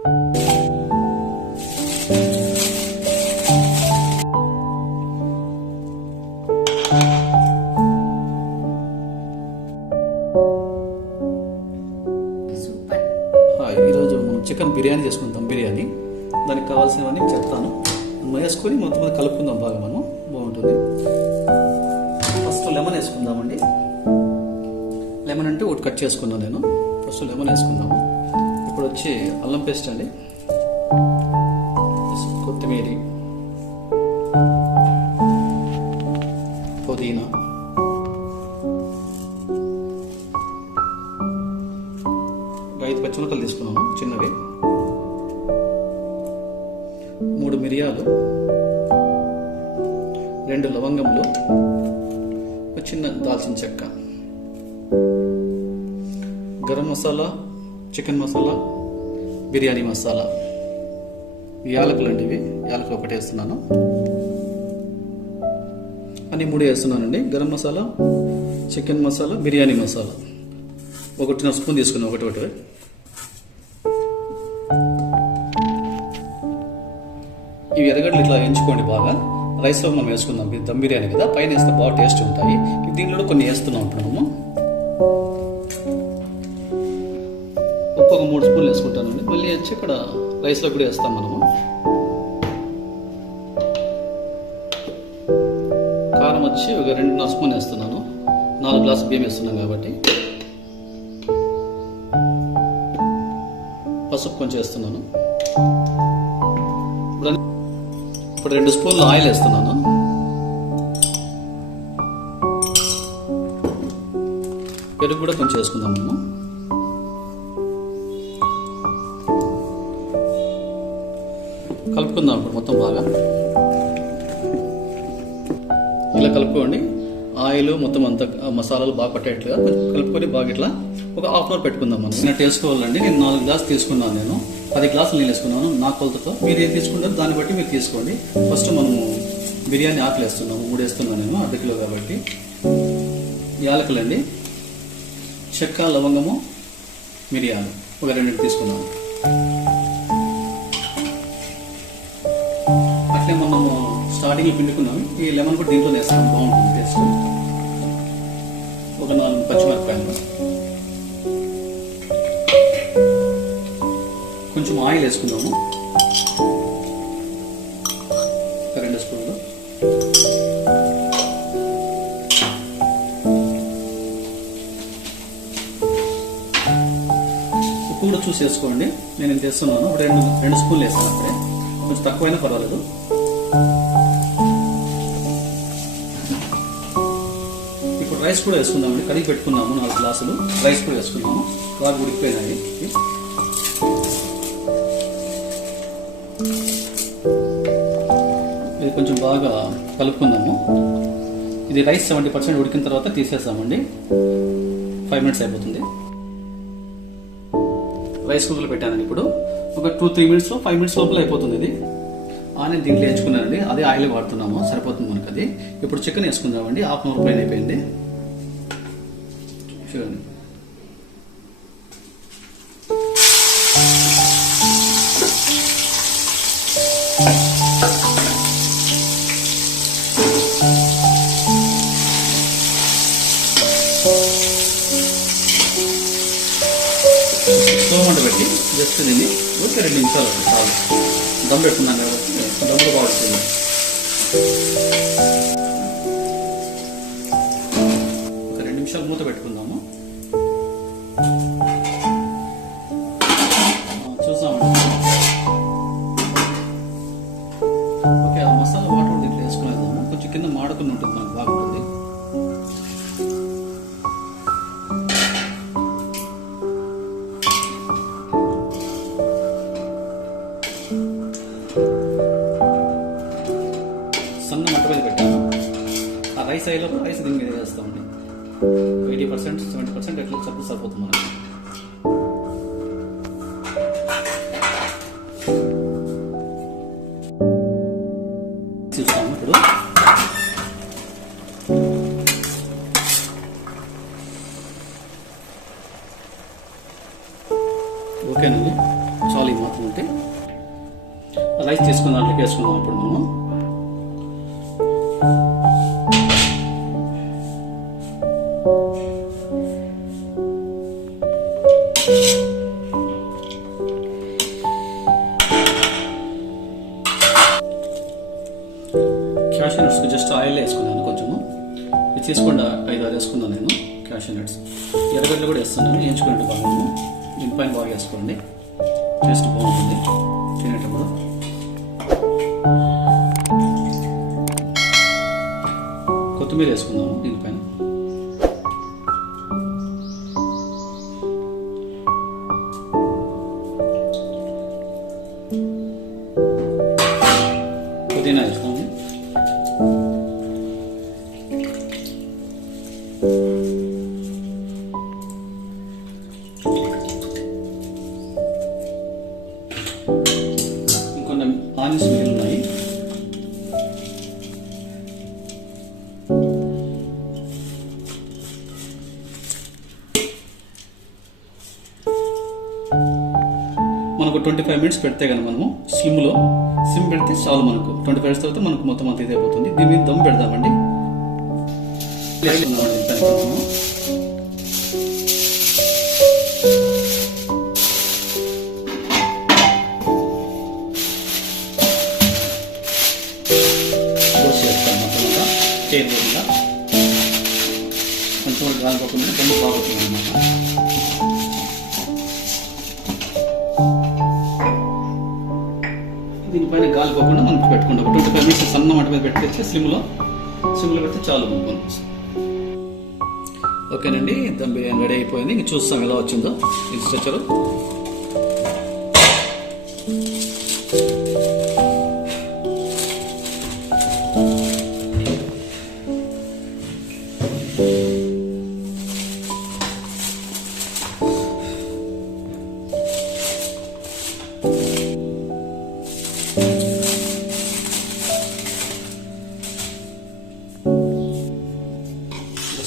ఈరోజు మనం చికెన్ బిర్యానీ చేసుకుందాం. బిర్యానీ దానికి కావాల్సినవన్నీ చెప్తాను. వేసుకొని మొత్తం కలుపుకుందాం బాగా, మనం బాగుంటుంది. ఫస్ట్ లెమన్ వేసుకుందామండి. లెమన్ అంటే ఒకటి కట్ చేసుకున్నాను నేను. ఫస్ట్ లెమన్ వేసుకుందాము. ఇప్పుడు వచ్చి అల్లం పేస్ట్ అండి, కొత్తిమీర, పుదీనా, ఐదు పచ్చిమిరపకాయలు తీసుకున్నాము చిన్నవి, 3 మిరియాలు, 2 లవంగములు, చిన్న దాల్చిన చెక్క, గరం మసాలా, చికెన్ మసాలా, బిర్యానీ మసాలా, యాలకులు అండి. ఇవి యాలకులు ఒకటి వేస్తున్నాను, అన్ని 3 వేస్తున్నానండి. గరం మసాలా, చికెన్ మసాలా, బిర్యానీ మసాలా 1 స్పూన్ తీసుకున్నాను, ఒకటి. ఇవి ఎర్రగడ్డలు ఇట్లా ఎంచుకోండి బాగా. రైస్లో మనం వేసుకుందాం, దమ్ బిర్యానీ కదా, పైన వేస్తే బాగా టేస్ట్ ఉంటాయి. దీంట్లో కొన్ని వేస్తున్నాం ఇప్పుడు మనము. ఉప్పు ఒక 3 స్పూన్లు వేసుకుంటానండి. మళ్ళీ వచ్చి ఇక్కడ రైస్లో కూడా వేస్తాం మనము. కారం వచ్చి ఒక 2.5 స్పూన్ వేస్తున్నాను, 4 గ్లాసు బియ్యం వేస్తున్నాం కాబట్టి. పసుపు కొంచెం వేస్తున్నాను. ఇప్పుడు 2 స్పూన్లు ఆయిల్ వేస్తున్నాను. పెరుగు కూడా కొంచెం వేసుకుందాం మేము. కలుపుకుందాం ఇప్పుడు మొత్తం బాగా. ఇలా కలుపుకోండి. ఆయిల్ మొత్తం అంతా మసాలాలు బాగా పట్టేట్లుగా కలుపుకొని బాగా ఇట్లా ఒక హాఫ్ అన్ అవర్ పెట్టుకుందాం. మనం నేను వేసుకోవాలండి. నేను 4 గ్లాసులు తీసుకున్నాను. నేను 10 గ్లాసులు నీళ్ళు వేసుకున్నాను నా కొలతతో. మీరు ఏం తీసుకుంటారో దాన్ని బట్టి మీరు తీసుకోండి. ఫస్ట్ మనము బిర్యానీ ఆకులు వేస్తున్నాము, 3 వేస్తున్నాను నేను, అర్ధ కిలో కాబట్టి. యాలకులండి, చెక్క, లవంగము, మిరియాలు ఒక 2 తీసుకున్నాము. అట్లే మనము స్టార్టింగ్లో పిండుకున్నాము. ఈ లెమన్ కూడా దీంట్లో వేస్తాం, బాగుంటుంది టేస్ట్. ఒక 4 పచ్చిమిరపకాయలు, కొంచెం ఆయిల్ వేసుకుందాము, ఒక 2 స్పూన్లు. ఉప్పు కూడా చూసి వేసుకోండి. నేను ఇంత వేస్తున్నాను, ఒక 2 స్పూన్లు వేస్తాను. అప్పుడే కొంచెం తక్కువైనా పర్వాలేదు. ఇప్పుడు రైస్ కూడా వేసుకుందామండి. కడిగి పెట్టుకున్నాము 4 గ్లాసులు రైస్ కూడా వేసుకున్నాము. బాగా ఉడికిపోయినాయి. ఇది కొంచెం బాగా కలుపుకుందాము. ఇది రైస్ 70% ఉడికిన తర్వాత తీసేస్తామండి. 5 మినిట్స్ అయిపోతుంది. రైస్ కుక్కర్లో పెట్టానండి. ఇప్పుడు ఒక 2-3 మినిట్స్లో 5 మినిట్స్ లోపల అయిపోతుంది. ఇది నేను దీంట్లో వేయించుకున్నానండి. అదే ఆయిల్ వాడుతున్నాము, సరిపోతుంది మనకు అది. ఇప్పుడు చికెన్ వేసుకుందామండి. హాఫ్ అన్ అవర్ పైన అయిపోయింది. చూడండి, స్టవ్ పెట్టి జస్ట్ దీన్ని ఒక 2 నిమిషాలు చాలు. దమ్ పెట్టుకున్నాను కాబట్టి దమ్ములు బాగుంటుంది. ఒక 2 నిమిషాలు మూత పెట్టుకుందాము. చూసామండి. ఓకే, ఆ మసాలా వాటర్ దీంట్లో వేసుకునేద్దాము. కొంచెం కింద మాడుకుని ఉంటుంది, మనకు బాగుంటుంది. సన్న మంట మీద పెట్టాను. ఆ రైస్ అయ్యేలోపు రైస్ దీని మీద వేస్తామండి. 80% 70% ఎట్లా సబ్బు సరిపోతుంది మనకి. చూస్తాము ఇప్పుడు. ఓకేనండి, చాలు ఈ మాత్రం ఉంటే రైస్ తీసుకున్న దాంట్లోకి వేసుకుందాం ఇప్పుడు మనము. క్యాషూ నట్స్ జస్ట్ ఆయిల్ వేసుకున్నాను కొంచెము. ఇది తీసుకోండి 5-6 వేసుకున్నాను నేను క్యాషూ నట్స్. ఎర్రగడ్డలు కూడా వేస్తున్నాను, వేయించుకోండి బాగా. దీనిపైన బాగా వేసుకోండి, టేస్ట్ బాగుంటుంది తినేటప్పుడు. కొత్తిమీర వేసుకుందాము దీనిపైన. పుదీనా వేసుకుందాము. ఇంకొన్ని ఆనియన్స్ మిగిలి ఉన్నాయి. మనకు 25 minutes పెడితే కనుక మనము సిమ్ పెడితే చాలు. మనకు 25 minutes తర్వాత మనకు మొత్తం అంత ఇది అయిపోతుంది. దీని మీద దమ్ పెడదామండి. చేయకుండా కొంచెం రాలిపోకుండా దమ్ము బాగుతుంది అన్నమాట. దీనిపైన గాలిపోకుండా మనం పెట్టుకుంటాం. 25 minutes సన్న మంట మీద పెట్టేసి సిమ్లో పెడితే చాలు మనకు. ఓకేనండి, దమ్ బిర్యానీ రెడీ అయిపోయింది. ఇంక చూస్తాం ఎలా వచ్చిందో. ఇది స్ట్రెచరు.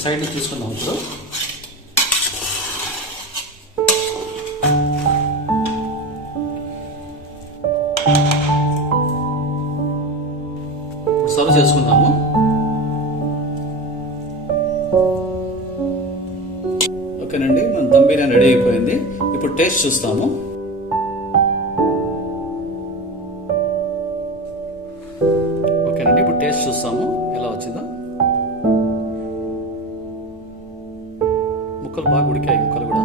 సైడ్ తీసుకుందాం ఇప్పుడు. సర్వ్ చేసుకుందాము. ఓకేనండి, మన దమ్ బిర్యానీ రెడీ అయిపోయింది. ఇప్పుడు టేస్ట్ చూస్తాము. ఓకేనండి, ఇప్పుడు టేస్ట్ చూస్తాము ఎలా వచ్చిందో. ముక్కలు బాగా ఉడికాయి, ముక్కలు కూడా.